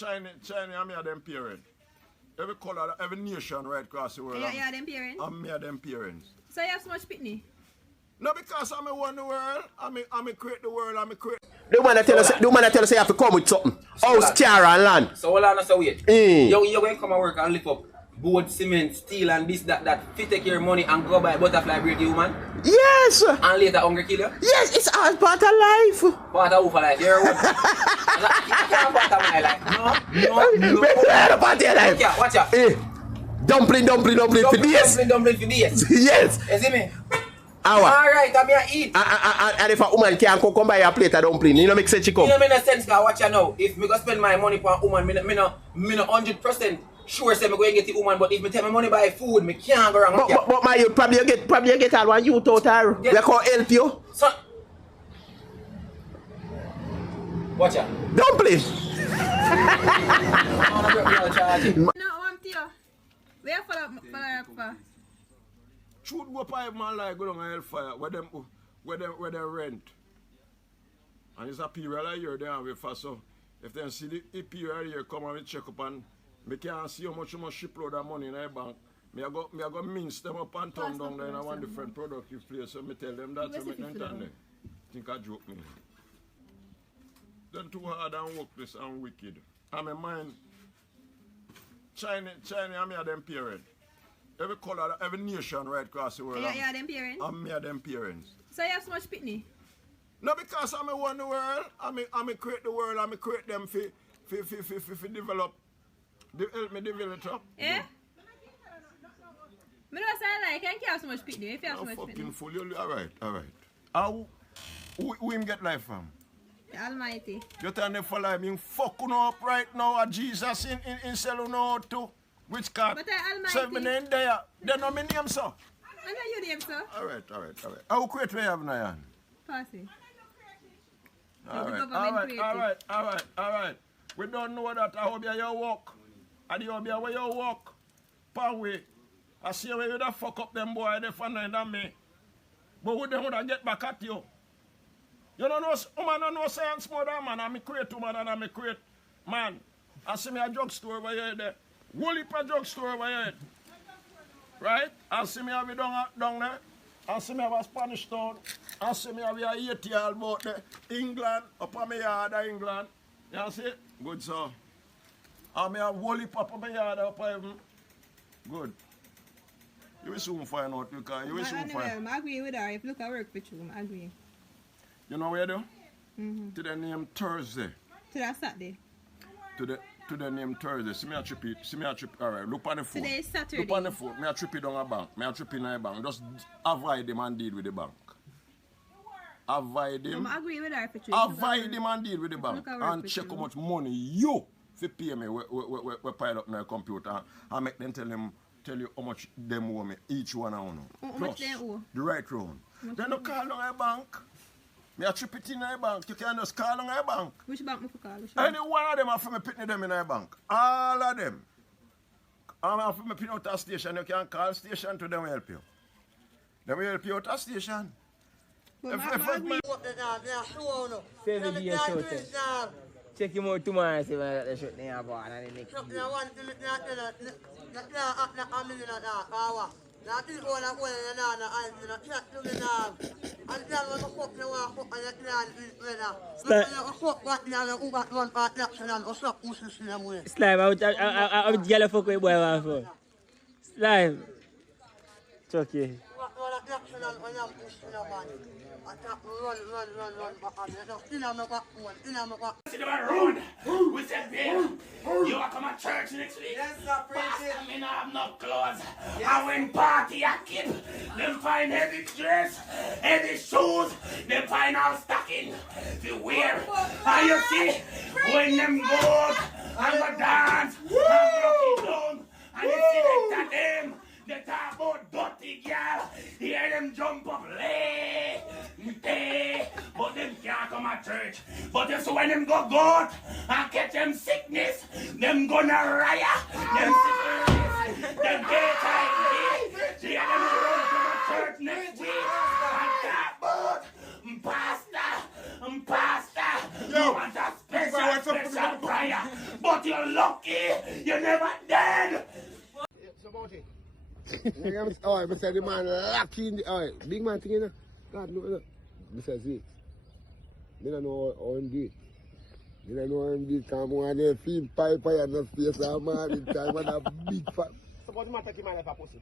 China, I'm here them parents. Every color, every nation right across the world. Yeah, them parents. I'm here them parents. So you have so much pitney? No, because I'm a one the world. I'm a create the world. I'm a create. The man that tell us you have to come with something. House, car and land. So hold on, so wait. You're going to come and work and lift up board, cement, steel and this, that. Fit take your money and go buy butterfly breed you, man. Yes. And later hunger kill you. Yes, it's all part of life. Part of life. You're one. You can't part of my life. No. Part of your life. Yeah, watch out. Dumpling for this. Dumpling for this. Yes. You see me? Alright, I'm here eat. And if a woman can't come buy a plate of dumpling, you know make sense she come. You know make no sense, cause watch out now. If me go spend my money for a woman, me no 100% sure say me go and get the woman, but if me take my money buy food, me can't go wrong. But my youth probably get all one youth out her. We can help you. So, watch out. Dumpling. No, I'm Theo. Where follow up for? Should go pipe man like go down a hellfire where them rent. And it's a period of year there with for so if they see the period here come and check up and me can't see how much shipload of money in the bank. Me I go mince them up and turn down there in a one different productive place. So me tell them that so make them turn there. Think I joke me. Then too hard and workless and wicked. And my mind China, I'm here them parents. Every color, every nation right across the world. Yeah, them parents. I'm here them parents. So you have so much pitney? No, because I'm a one the world. I'm a create the world. I'm a create them for develop. Help me develop it up. Yeah? Me don't say like, can't you have so much pitney if you have so much fucking pitney? fool. Alright. How who him get life from? The Almighty. You tell them for life, him fucking up right now at Jesus in Seluno too. Which card? But I Almighty. So my name there. They know my name, sir. I know your name, sir. Alright. How create we have now? Passy. Alright. We don't know that. I hope you walk. And you hope you where you walk. Power. I see where you da fuck up them boy, they find than me. But who them would get back at you? You don't know, woman don't know science more than man. I'm a create woman and I'm a create man. I see me a drugstore over here there. Whole heap of drugstore over here. Right? I see me have it down there. I see me have a Spanish town. I see me have a 80 about the England, up on my yard of England. You see? Good, sir. And me have whole heap up on my yard up heaven. Good. You will soon find out because you will soon find out. I agree with her. If look at work with you, I agree. You know where you do? To the name Thursday. To that Saturday. To the name Thursday. See me a trip. Alright, look on the phone. Today is Saturday. Look on the phone. Me a trip it down a bank. Me a trip in a bank. Just avoid them and deal with the bank. Avoid them. I agree with her for you. Avoid them and deal with the bank. And check how much money you pay me we pile up in the computer and make them tell you how much them owe me, each one of them. How much they owe? The right round. Then you call on a bank. Me a trip it in a bank. You can just call on a bank. Which bank me call? Any one of them have for me pitney them in a bank. All of them. And have for me pin out a station. You can call station to them help you. Them will help you out a station. Check him out tomorrow, see what the shot there about and the next Slime, I would yellow fuck with boy for. Slime. Chucky. We said, babe, you are come to church next week. Pastor, me not have no clothes. And when party a kid, them find heavy dress, heavy shoes, them find all stocking to wear. And you see, when them go and go dance, and rock it down, and you see them, they talk about dirty girl, hear them jump up late, but them can't come to church. But you see when them go goat and catch them sickness, them gonna riot, them sickness, them daytime, see them run to the church next week, and talk about pastor, you want a special prayer, but you're lucky. You're never dead. Alright, I said the man lucky in the alright, big man thing, you know. God, no. I said, see, I don't know how him do it. I don't know how him do it, because I want to feel pipe and not face a man in time and a big fat. So what do you man take him out of a pussy?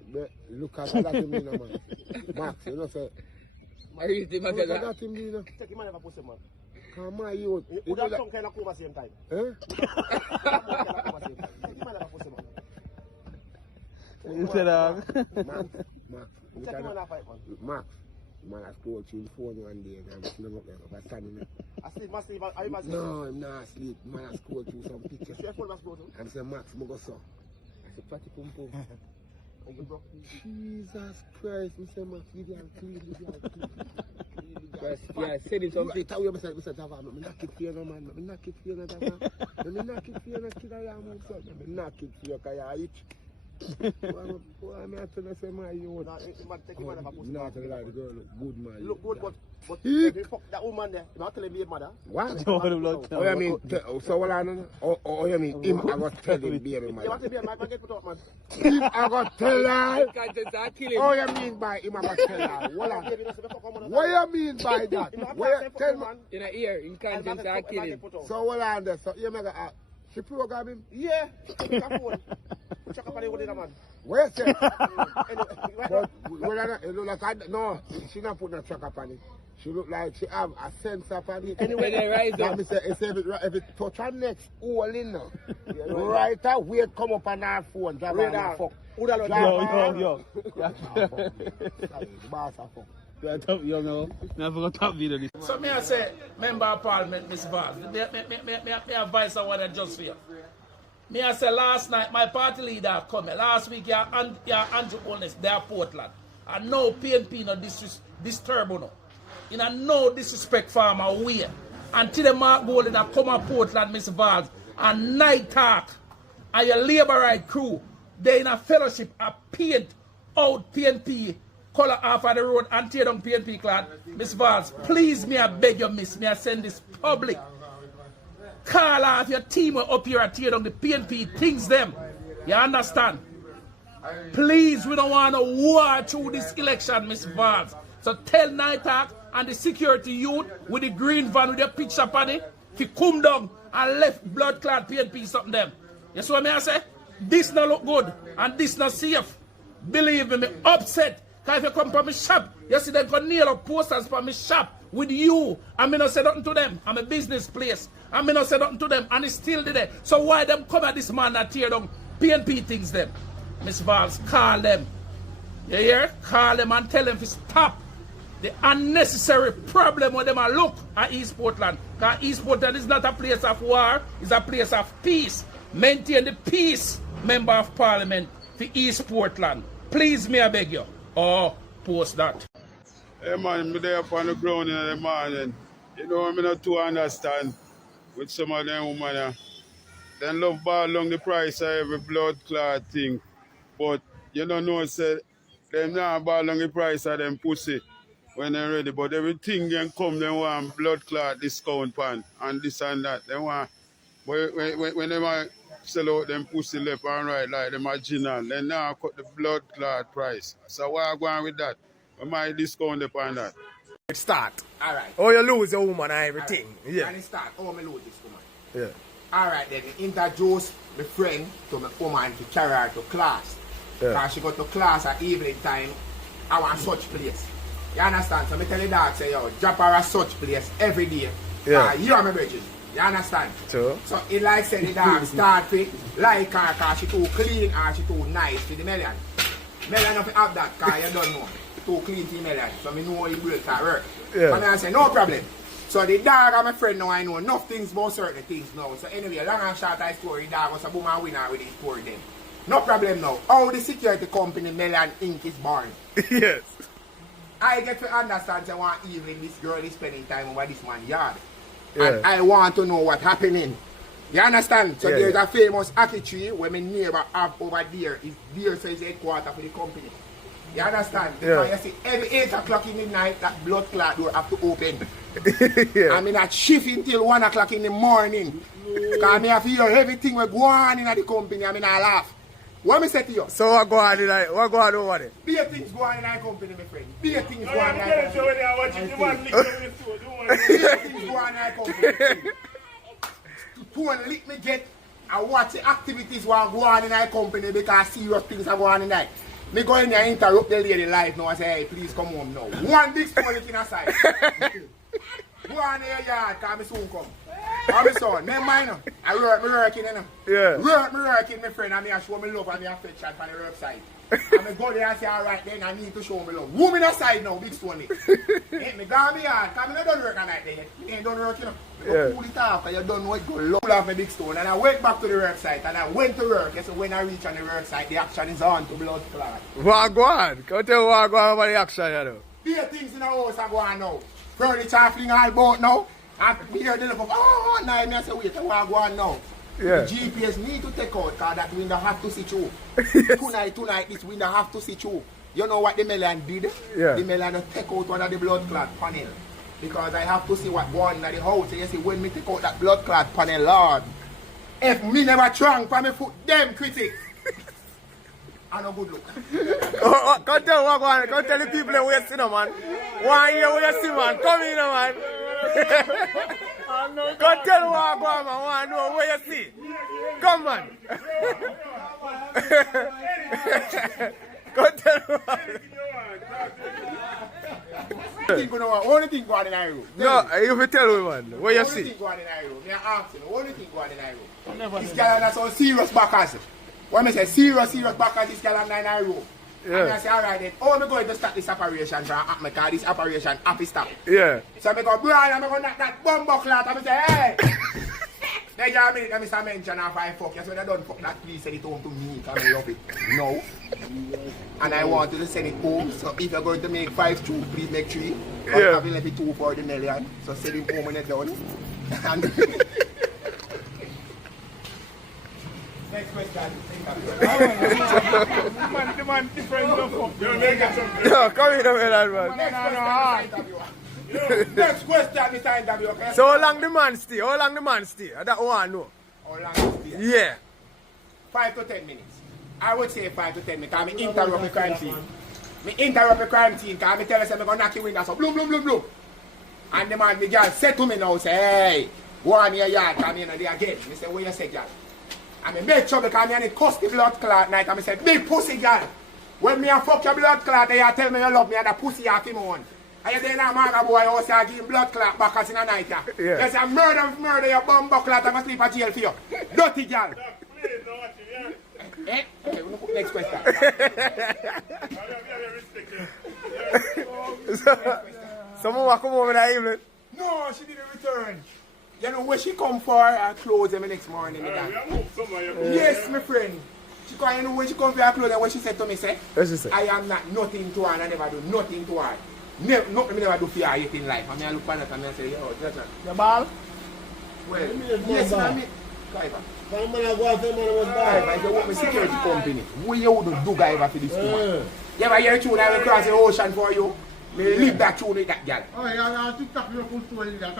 Look at that him, you know, man. Max, you know, say. Look at that him, you know. Take him out of a pussy, man. Come on, you. You have some kind of cover same time. Eh? Take him out of a pussy, man. You said Max, Take him out of a fight, man. Max, man, I spoke to him phone one day and I'm still up there, but standing there. Asleep, are you asleep? No, I'm not asleep. Man, I scroll through some pictures. Your phone was broken. And say, Max, I go so. I said, Fatty Pum Pum. Jesus Christ, I say, Max, you can't clean, you can't clean. Yeah, I said it some I tell you, I said, Dava, I'm not kid for you, no, man. I'm not kid for you, no, Dava. I'm not kid for you, no, kid, I am, I'm not kid for you, because you're itch. Boy, I'm not telling you, say, man, you want. Take him out of a pussy. Not telling you, the girl look good, man. Look good, but if you fuck that woman there, you're not telling me, mother. What? Oh, you mean? So what I know? Oh, you mean him? I got tell him, baby, man. You want to be a man, get put up, man. Him, I got tell her. Oh, you mean by him? I got tell her. What you mean by that? What you tell me? in a ear, in conscience, I kill him. So what I know? So you make a she program him? Yeah. Check up on the one, man. Where you say? But when I it look like I no, she not put no track up on it. She look like she have a sense up on it. Anyway, they rise Let up. me say, if it touch her next hole in now, right away come up on her phone, drive her and fuck. Yo. Boss a fuck. Yo, no. Never got top video this. So me I say, Member of Parliament, Miss Vaz, me advice on what I just for you. Me I say last night, my party leader come here. Last week, you're Andrew Holness, they are Portland. And no PNP no disturb no. You know, no disrespect for my way. Until the Mark Golden have come to Portland, Miss Vaz, and night talk, and your labor right crew, they in a fellowship, a paint out PNP, color off of the road and tear down PNP clad. Miss Vaz, please me I beg you, miss, me I send this public. Call off your team up here and tear down the PNP things them. You understand? Please, we don't want to war through this election, Miss Vaz. So tell Night Talk and the security youth with the green van with the picture upon it, if you come down and left blood clot PNP something them. You see what I say? This not look good and this not safe. Believe me, upset. Because if you come from my shop, you see them can nail up posters from my shop with you. And me not say nothing to them. I'm a business place. And me not say nothing to them. And it's still there. So why them come at this man that tear down PNP things them? Miss Valls, call them. You hear? Call them and tell them to stop the unnecessary problem when them are look at East Portland. Because East Portland is not a place of war, it's a place of peace. Maintain the peace, Member of Parliament, for East Portland. Please, me I beg you. Or post that. Hey man, I'm there up on the ground in the morning. You know, I'm not too understand with some of them women. They love ball along the price of every blood clot thing. But you don't know, say, them not ball along the price of them pussy when they're ready. But everything can come, they want blood clot discount pan and this and that. They want, when they want sell out them pussy left and right like them original, they now cut the blood clot price. So why I go on with that? We might discount upon that. It start. Alright. Oh, you lose your woman and everything. Right. Yeah. And it start. Oh, me lose this woman. Yeah. Alright then, me introduce my friend to my woman to carry her to class. Yeah. Because she go to class at evening time, I want such place. You understand? So me tell the dog, say, yo, drop her at such place every day. Yeah. You are my virgin. You understand? True. So it like say the dog start with like her because she too clean or she too nice to the million. Million of have that because you don't know. Too clean to the million. So me know it breaks her work. Yeah. And I say, no problem. So the dog and my friend now I know enough things about certain things now. So anyway, long and short I score, the dog was a boom and winner with his score then. No problem now. How the security company Melon Inc. is born. Yes. I get to understand say one evening this girl is spending time over this man's yard. Yeah. And I want to know what's happening. You understand? So Yeah, there's yeah. a famous apple tree where my neighbor have over there. Is there so it's headquarters for the company. You understand? Yeah. Because you see every 8 o'clock in the night that blood clot door have to open. Yeah. I mean that shift until 1 o'clock in the morning. Because me have to hear everything we go on in the company and I not laugh. What me say to you? So what go on over there? Big things go on in our company, my friend. Big things go on in our company. Big things go on in our company. To and lick me get and watch the activities what go on in our company because serious things are going on in there. Me go in there and interrupt the lady life now and say, hey, please come home now. One big stone in aside. Go on in your yard because I soon come. How me son, me mind now. I working, you know. Yeah. Working, my friend, and me show me love and me affection from the work side. And me go there and say, alright then, I need to show me love. Woman aside now, big stone. Me go me yard, because I don't work at night then. Me ain't done work, you know. Yeah. Pull it off, and you don't know it go low. Pull off my big stone, and I went back to the work site, and I went to work. So when I reach on the work site, the action is on to blood clot. What go on? Come tell me what go on about the action, you know. There things in the house are going now. Furniture fling all about now. And here they look up, oh, now I say, wait, what go on now? Yeah. The GPS need to take out, because that window have to see through. Tonight, this window have to see through. You know what the Melon did? Yeah. The Melon take out one of the blood clot panel. Because I have to see what go on in the house. And you see, when me take out that blood clot panel, Lord, if me never trunk for me foot, them critic. I no good look. Come tell what go on. Come tell the people where you see, no, man. One year where you see, man. Come in, no, man. Come tell what go on, man. Want to know where you see. Come, man. Come tell what. Only thing go on in the room. No, you will tell me, man. Where you Only see. thing go on in the room. Me ask you, only thing go on in the room. This girl has some serious backers. When I say serious backers, this girl has in the room. Yeah. And I say, alright then, oh, I'm going to start this operation for me, because this operation have to stop. Yeah. So I go, Brian, I'm going to knock that bumbo clot, and I say, hey! Then you minute, let me say mention if I fuck you, so they don't fuck that, please send it home to me, because I love it. No. And I want you to send it home, so if you're going to make 5 2, please make 3. Yeah. I've been left 2 for the million, so send it home when you're done. And next question. The man different stuff. No, come in, man. Next question, Mr. Interview, okay? So how long the man stay? How long the man stay? That one know. How long is it? Yeah. 5 to 10 minutes. I would say 5 to 10 minutes, because I interrupt the crime scene. I interrupt the crime scene, because I tell us I'm going to knock your window, so bloom, bloom, bloom, bloom. And the man, the girl said to me now, say, hey, go on your yard, come in there again. I say, what you say, girl? And I make sure because I need to cuss the blood clot night, and I say, big pussy, girl. When me a fuck your blood clot, you tell me you love me, and the pussy off him on. And you then a man boy also give him blood clot back as in a night. Yeah. You say, murder, your bum buckler, I'm going to sleep at jail for you. Dirty girl. Eh? Okay, we'll put next question. Someone come over that evening? No, she didn't return. You know where she come for her clothes the next morning? Yes, my friend. She come, you know when she come for her clothes and what she said to me, say? What she say? I am not nothing to her and I never do nothing to her. Nothing me never do for her yet in life. And I look at her and I say, yo, that's her. The ball? Well, yes, I Guyver. If you want my security company, what you would do, Guyver, for this woman? You ever hear a tune I will cross the ocean for you? Me leave that tune with that girl. Oh, yeah, TikTok, you put to it. Come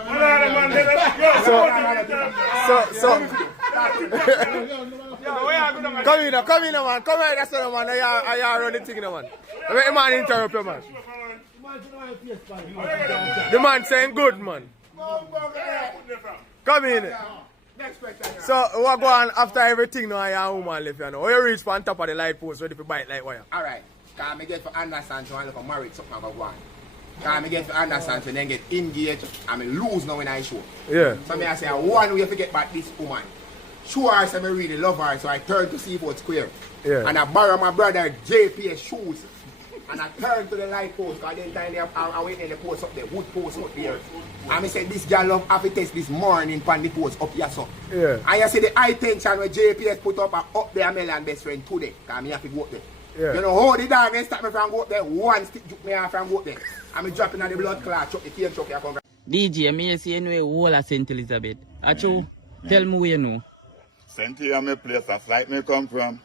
in, man. Come here, that's the man. I run the thing, man. Let the man interrupt you, man. The man saying good, man. Come in. Next question. So, what go on after everything now, your woman left, you know? When you reach on top of the light post, ready to bite like wire? Alright. Because I get to understand so I look married, something I go on. Because I get to understand so then get engaged and I lose now when I show. Yeah. So I say, one way to get back this woman. Show her so I really love her, so I turn to Seaboard Square. Yeah. And I borrow my brother JPS shoes. And I turn to the light post, because then time I went in the post up there, wood post up there. And I said, this girl love have to test this morning from the post up here, so. Yeah. And you see the high tension where JPS put up there, Melon best friend today, because I have to go up there. Yeah. You know how the dog and stop me from go up there, one stick juke me off from go up there. I'm dropping on the blood clot, chuck the cane chuck here, come. DJ, me see you know whole of St. Elizabeth. Acho, tell me where you know. St. my place, that's like me come from.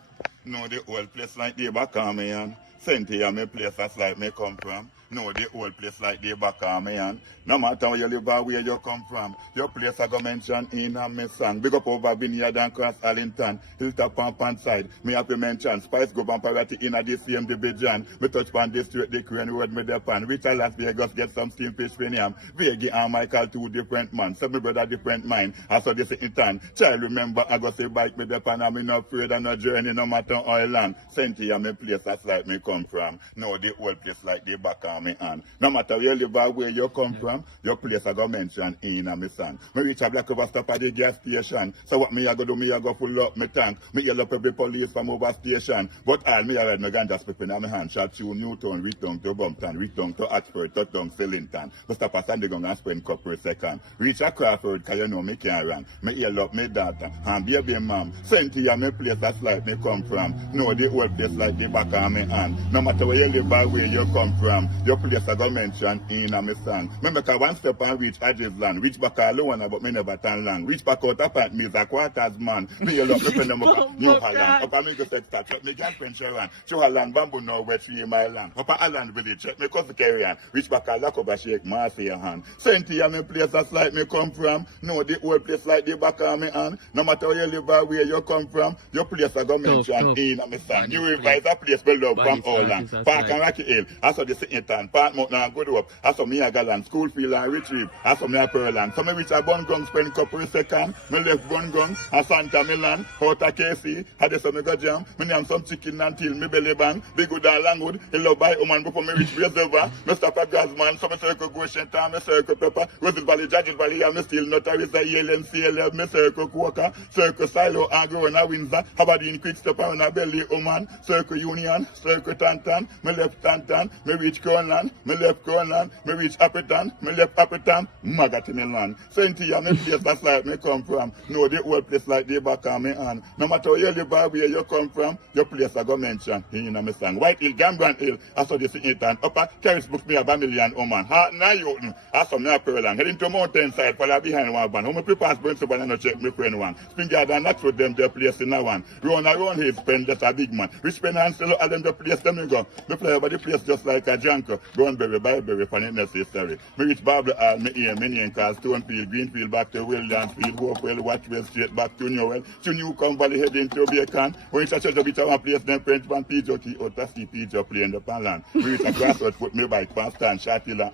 No, the old place like the back of me, and St. my place, that's like me come from. Know the whole place like the back of me hand. No matter where you live or where you come from, your place I go mention in a me song. Big up over Vineyard and Cross Allington, Hilltop and Panside. Me happy mention Spice Grove and Parity in a the same division. Me touch pan this straight the Crane Road me depan. Reach a Las Vegas get some steam fish Finiam. Veggie and Michael two different man. So me brother different mind. I saw this in turn. Child remember I go say bike me depan and me no afraid of no journey no matter oil land. Cynthia me place that's like me come from. Know the whole place like the back of me hand. No matter where you live or where you come from, your place I go mention in a me song. Me reach a black over stop at the gas station. So what me I go do, me I go full up me tank. Me yell up every police from over station. But all me I read me ganja splipping in my hand. Shot to Newtown, return to Bumpton, return to Oxford, touchdown Sellington. But stop at Sandy Gung and spend couple per second. Reach a Crawford, cause you know me can't run. Me yell up me daughter, and baby mom. Cynthia me place that's like me come from. Know the whole place like the back of me hand. No matter where you live or where you come from, your place I go mention in a me song. Me make a one step and reach Adj's land. Reach back alone, but me never turn long. Reach back out apart me is a quarters man. Me yell up me friend them up New Holland. Up a me go set start. Check me girlfriend Sharon. Show her land bamboo now where 3 mile land. Up a Island village. Check me cousin carry on. Reach back a lock over shake Marcy your hand. Cynthia me place that's like me come from. Know the whole place like the back of me hand. No matter where you live or where you come from, your place I go mention in a me song. You revise a place we love from Holland. Park and Rocky Hill. I saw the Sitting Town. Park Mountain and Good Hope. I saw me a Galan. Schoolfield and Retrieve. I saw me a Pearland. So me reach a Bungung spend couple of seconds. Me left Bungung and Santa Milan. Out of KC. Had this me go jam. Me name some chicken until me belly bang. Big good and Langwood. He love by woman before me reach Reservoir. Me stop at Gazman. So me circle Goshen Town. Me circle Pepper. Rosette Valley, Judges Valley. And me still not a risk of ELM, CLM. Me circle Quokka. Circle Silo and Growing Windsor. Aberdeen Quick Step and a Belly woman. Circle Union. Circle Tantan. Me left Tantan. Me reach Crownland. Me left Crownland. Me reach Appleton. Me left Appleton. Magatimiland. Cynthia me place that's like me come from. Know the whole place like the back of me hand. No matter where you live or where you come from, your place I go mention in a me song. White Hill, Gambran Hill. I saw this in town. Upper Carris book me a million woman. Heart na Yoten. I saw me a Pearland. Heading to mountainside. Follow behind one band. How me prepare burn so I no check me friend one. Spring Yard and knock with them their place in a one. Round around here spend just a big man. Rich pen and still at them the place them me go. Me fly over the place just like a junker. Brownberry, Byberry, for it necessary. Me reach Barbara Hall, me here, me name call Stonefield, Greenfield, back to Williamsfield, Hopewell, Watchwell, straight back to Newell, to Newcomb Valley, heading to Bacon. When it's a church of each one place, then French van Pigeon key out to see Pigeon play in the Panland. Me reach a Crossroads, put me bike, past stand, Shatilla.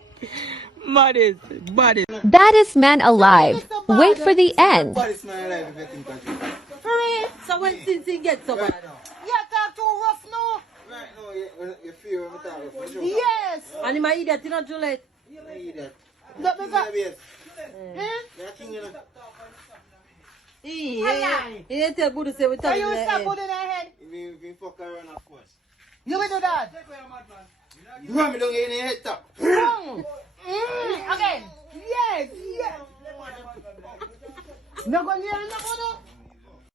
That is man alive. Wait for the end. So when since he gets so bad? Yeah, talk too rough now. Right now, you feel what I'm talking about. Yes. And he might eat that, not too late. You might eat that. He didn't tell Buddha say we tell you stop putting in her head. We fuck around of course. You will do that. You want me to get in the head top? Again. Yes, yes. No go near enough,